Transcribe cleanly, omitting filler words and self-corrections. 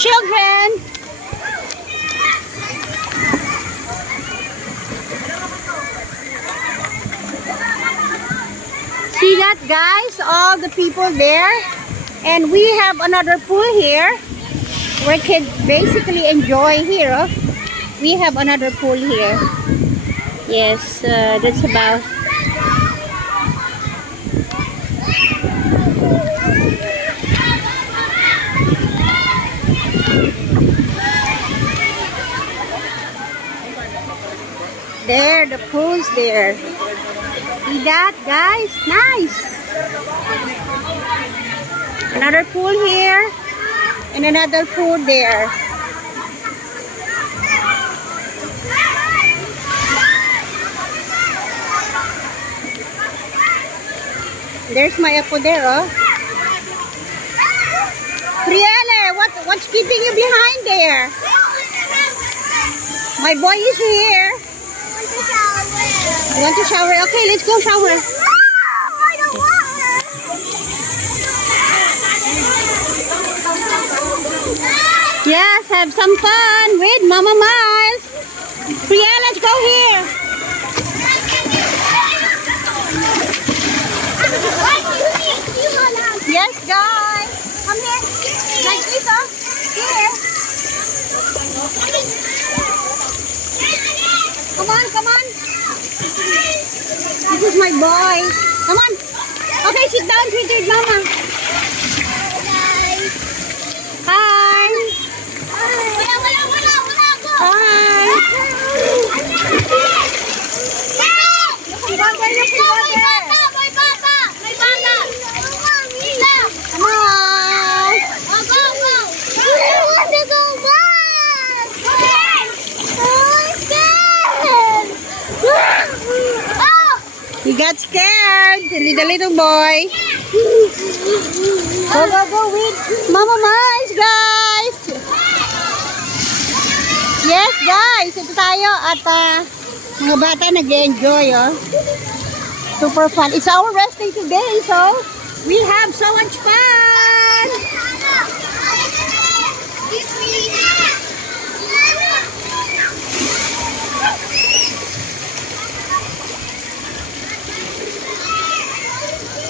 children. See that, guys? All the people there. And we have another pool here where kids basically enjoy here. Oh. We have another pool here. Yes, that's about. There, the pool's there. See that, guys? Nice. Another pool here and another pool there. There's my apo there, oh. Priele, what's keeping you behind there? My boy is here. You want to shower? Okay, let's go shower. I don't want her. Yes, have some fun with Mama Miles. Priya, let's go here. Yes, guys. Come here. Like this, oh. Here. Come on, come on. This is my boy. Come on. Okay, sit down with Mama. Hi. He got scared, the little boy. Go with Mama Miles, guys. Yes, guys. Ito tayo at mga bata nag-enjoy, oh. Super fun. It's our rest day today, so we have so much fun.